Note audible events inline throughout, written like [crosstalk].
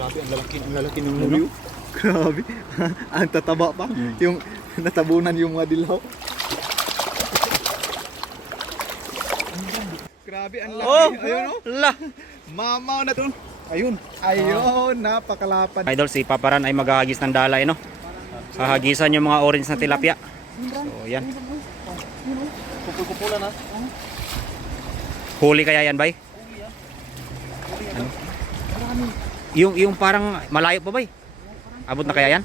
Grabe, ang lalaki, ang lalaki ng huli. oh. Grabe. [laughs] ang tataba pa. Yung [laughs] natabunan yung mga dilaw. Grabe, ang laki. Oh, Ayun oh. la. Mamaw na to. Ayun. Ayun, napakalapad. Idol, si Paparan ay maghahagis ng dalay, no? Hahagisan yung mga orange na tilapia. So, yan. Kupul-kupulan ha. Huli kaya yan, bay? Ano? Yung, yung parang malayo pa, bay? Abot na kaya yan?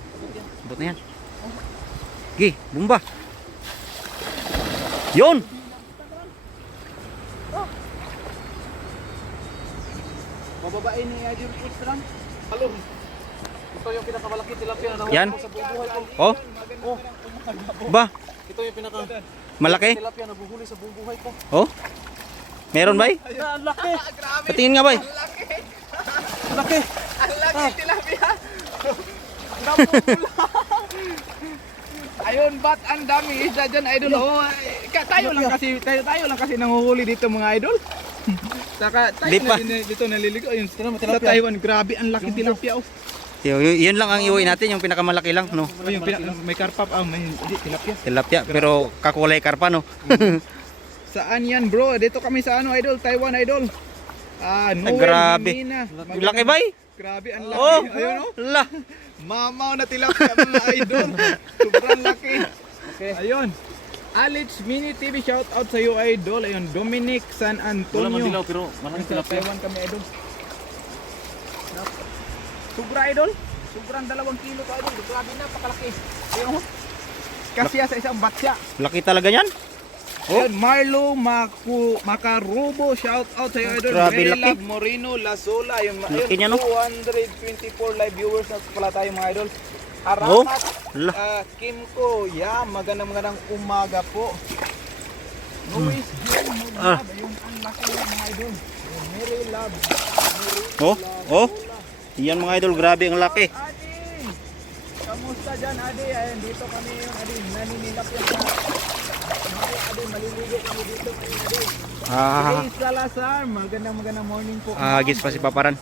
Abot na yan. Gi, bumba. Yun! Bababain ni Idol Extra. Halo. Ito yung pinakamalaki tilapia na Yan. sa bubuhay ko. Oh, Oh, ba? ito yung pinaka Malaki? tilapia na buhuli sa bubuhay ko. Oh? Meron, bay? Ang laki. Patingin nga, bay. Ang laki. Ang laki tilapia. [laughs] Ayun, bat ang dami isda dyan, idol. Oh, eh, tayo lang kasi tayo, tayo lang kasi nanguhuli dito mga idol. Saka tayo Di na din dito naliligo. Ayun, sa Taiwan, grabe ang laki tilapia. Oh. Y- y- yun lang ang iuwi natin, yung pinakamalaki lang, no? Oh, yung pina- may karpap, ah, may hindi, tilapia. Tilapia, pero kakulay karpa, no? [laughs] Saan yan bro? Dito kami sa ano idol, Taiwan idol. Ah, Noel grabe. Mina. Laki, bay? Grabe, ang laki. Oh! Ayun oh. La! Mamaw na tilapia mga idol. Sobrang laki. Ayun. Alex Mini TV shout out sa iyo idol. Ayun, Dominic San Antonio. pero Sa Taiwan kami idol. Sobra idol. Sobrang dalawang kilo ka idol. Grabe napakalaki. Ayun oh. Kasya sa isang batya. Laki talaga yan. Oh. Marlo Maku, Makarubo, shout out sa iyo idol. Grabe, Very laki. Love Moreno, Lasola, yung Laki ayun, niya, no? 224 live viewers na pala tayo mga idol. Oh. Aramat, La. ah, Kimko, yeah, magandang magandang umaga po. Luis, hmm. Ah. ayun, ang laki mga idol. Mary Love, Oh, oh. Yan mga idol, grabe ang laki. Kamusta dyan, Adi? Ayun, dito kami yung Adi, naninilap yan sa... Adi, Adi, maliligo kami dito ngayon, Adi. Ah, Hey Salazar, magandang magandang morning po. hagis pa si Paparan.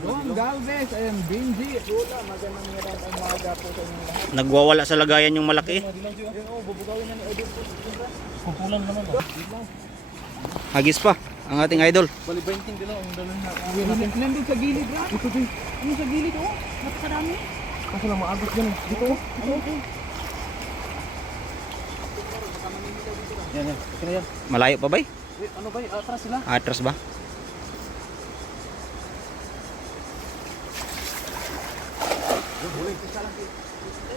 Don Galvez, ayun, Benji, Rula, magandang magandang umaga po sa inyo lahat. Nagwawala sa lagayan yung malaki. Ayun, oh, bubugawin na ni Edwin po. Kumpulan naman. Oh. Hagis pa ang ating idol. Bali 20 din ang dalhin na. Ayun, nandun sa gilid, Ra. Ito din. Ano sa gilid, oh? Napakadami. Kaso lang maagos yan. eh. Dito. oh. Ano? Yan yan. Na yan. Malayo pa ba? Eh, ano ba? yun? Atras sila. Atras ba?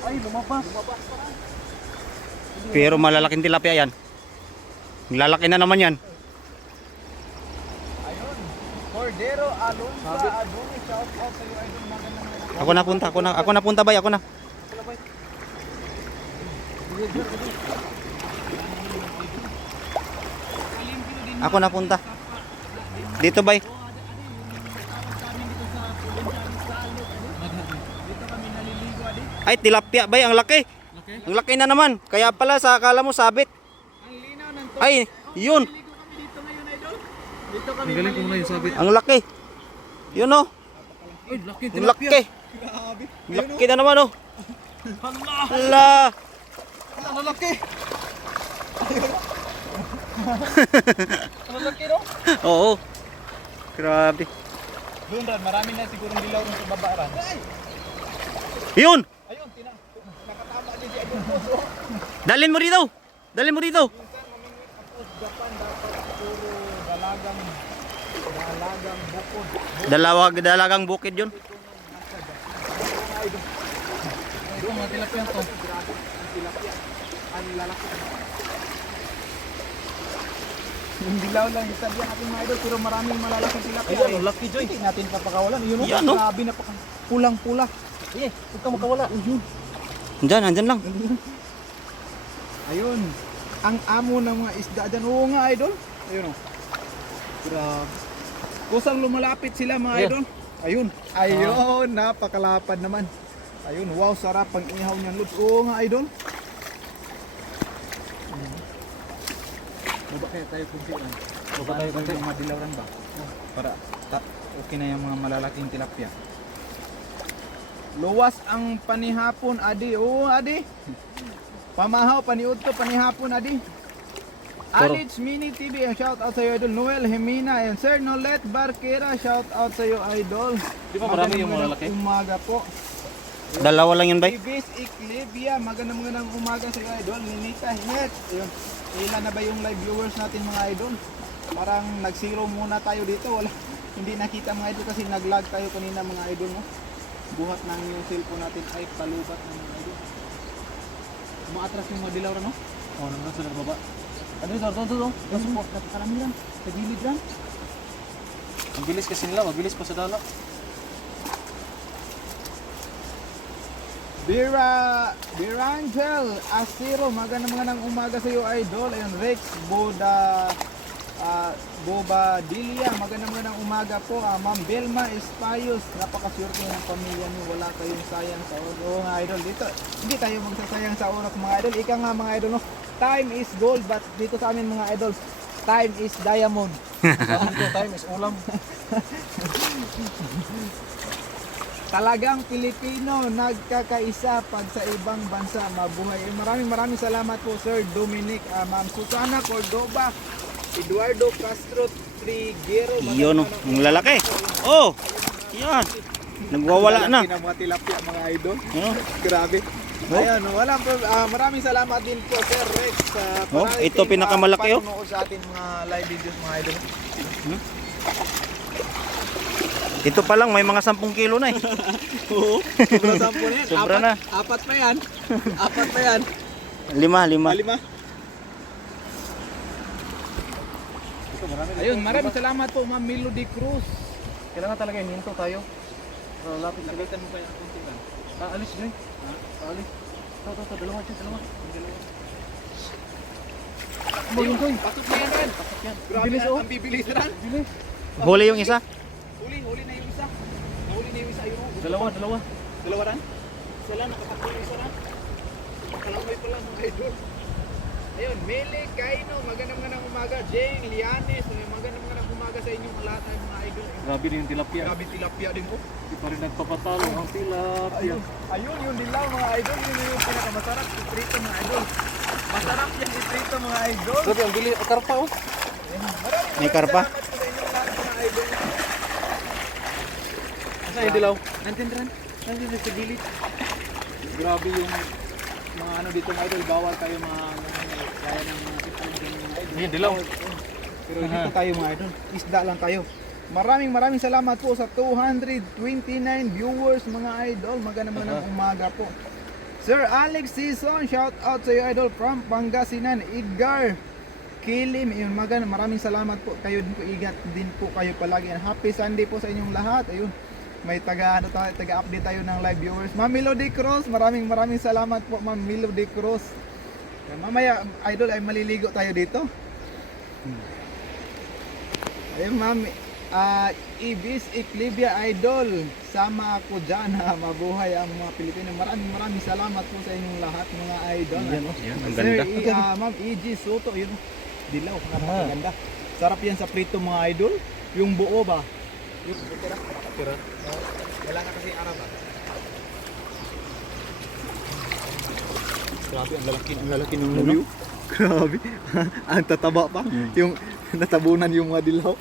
Ay, lumabas. Pero malalaking tilapia yan. Lalaki na naman yan. Ayun. Cordero, Alonso, Aduni, shout out sa iyo, Idol. Magandang. Ako na punta, ako na, ako na punta bay, ako na. Ako na punta. Dito bay. Ay, tilapia bay, ang laki. Ang laki na naman. Kaya pala sa akala mo sabit. Ay, yun. Dito. Dito kami. Ang laki. Yun oh. Ay, laki. Ang laki. Grabe. Laki na naman oh. Hala. Ang laki. Ang [laughs] laki, no? Oo. Grabe. Doon, Ran, marami na siguro dilaw sa baba, Ran. Yun. Ayun, tina nakatama din si Idol Poso. Dalhin mo rito. Dalhin mo rito. Minsan, mamingwit ang post Japan, dapat puro dalagang, dalagang bukod. Dalawag dalagang bukid yun. Doon, mga tilapia to. Ang lalaki. Yung dilaw lang, yung sabi natin mga idol, pero maraming malalaking tilapia. Ayun, eh. ang laki, Joy. Hindi natin papakawalan. Yun, Yan, oh, no? grabe na pulang-pula. Eh, huwag ka makawala. Ayun. Andyan, andyan lang. Ayun. Ang amo ng mga isda dyan. Oo nga, idol. Ayun o. Grabe. Kusang lumalapit sila mga Ayun. idol. Ayun. Ayun. Napakalapad naman. Ayun. Wow, sarap ang ihaw niyan, Lods. Oo nga, idol. Baba kaya tayo kunti lang. Baba tayo kunti. Yung madilawan ba? Para ta okay na yung mga malalaking tilapia. Luwas ang panihapon, adi. Oo, adi. [laughs] Pamahaw, paniud to, panihapon, adi. Alits Mini TV, ang shout out sa iyo, Idol. Noel Hemina, and Sir Nolet Barquera, shout out sa iyo, Idol. Di ba marami yung Magandang malalaki? Umaga po. Dalawa lang yun, bay. Ibis Eclivia, magandang magandang umaga sa iyo, Idol. Ninita. Ayun. Ilan na ba yung live viewers natin mga idol? Parang nag-zero muna tayo dito. Wala, [laughs] hindi nakita mga idol kasi nag-lag tayo kanina mga idol. No? Buhat ng yung cellphone natin ay palubat ng mga idol. Umaatras yung mga dilaw no? Oh, nandun sila baba. Ano yun? Doon, doon, doon. Kaso po, napakarami lang. Sa gilid lang. Ang bilis kasi nila, mabilis pa sa dala. Bira, Birangel Asiro, magandang magandang umaga sa iyo idol. Ayun, Rex Boda, ah, Boba Dilia, magandang magandang umaga po. Ah, Ma'am Belma Espayos, napakaswerte ng pamilya niyo. Wala kayong sayang sa oras. Oo nga idol, dito, hindi tayo magsasayang sa oras mga idol. Ika nga mga idol, no? Time is gold, but dito sa amin mga idol, time is diamond. [laughs] Time is ulam. Talagang Pilipino nagkakaisa pag sa ibang bansa mabuhay. Eh, Maraming maraming salamat po Sir Dominic, ah, Ma'am Susana Cordoba, Eduardo Castro Triguero. Yun, oh, ang lalaki. Oh, yan. Nagwawala na. Mga tilapia mga idol. Ano? Grabe. Oh. Ayan, walang pro- ah, maraming salamat din po Sir Rex sa Oh, parating, ito pinakamalaki, ah, oh. sa ating mga live videos mga idol. Ito pa lang, may mga 10 kilo na eh. [laughs] Oo. Sobrang sampo na yan. Sobra apat, na. Apat pa yan. apat pa yan. Lima, lima. Lima. Ito, marami dito. Ayun, maraming salamat po Ma'am Melody Cruz. Kailangan talaga hinto tayo. Uh, lapit na Lapitan mo kaya ang konti lang. Ah, alis Joy. Ha? Alis. Ito, ito, ito. Dalawa dyan, dalawa. Yun Joy. Pasok na yan Ren. Pasok yan. Grabe Bilis, oh. oh. ang bibilis Ren. Bilis. Huli yung isa. Huli, huli na yung isa. Huli na yung isa. Yung Dalawa, dalawa. Dalawa Ren. Nakatakbo yung isa Ren. Kalamay pa lang mga idol. Ayun, Mele Kaino, magandang magandang umaga. Jane Lianes, magandang magandang umaga sa inyong lahat ay mga idol. Grabe din yung tilapia. Grabe tilapia din po. Hindi pa rin nagpapatalo ang tilapia. Ayun, ayun yung dilaw mga idol, yun yung pinakamasarap iprito mga idol. Masarap yan iprito mga idol. Grabe, ang bili. Karpa, oh. May karpa? Saan yung dilaw? Nandiyan rin. Nandiyan sa gilid. Grabe yung mga ano dito mga idol. Bawal kayo mga Yan, dilaw. Pero dito tayo mga idol. Isda lang tayo. Maraming maraming salamat po sa 229 viewers mga idol. Magandang magandang umaga po. Sir Alex Season, shout out sa iyo idol from Pangasinan, Igar. Kilim, yun magandang maraming salamat po. Kayo din po igat din po kayo palagi. And happy Sunday po sa inyong lahat. Ayun. May taga ano tayo, taga-update tayo ng live viewers. Ma'am Melody Cruz, maraming maraming salamat po Ma'am Melody Cruz. Mamaya idol ay maliligo tayo dito. Ayun ma'am, ah Ibis Eclivia Idol, sama ako dyan ha, mabuhay ang mga Pilipino. Maraming maraming salamat po sa inyong lahat mga idol. Yan, Ano? yan, ang Sir, ganda. i- ah, ma'am E.G. Soto, yun, dilaw, napakaganda. Sarap yan sa prito mga idol. Yung buo ba? Yung tira, tira. Wala na kasi arab ah. Grabe, ang lalaki, ang lalaki ng Ano? view. Grabe, [laughs] ang tataba pa. Yung [laughs] natabunan yung mga dilaw.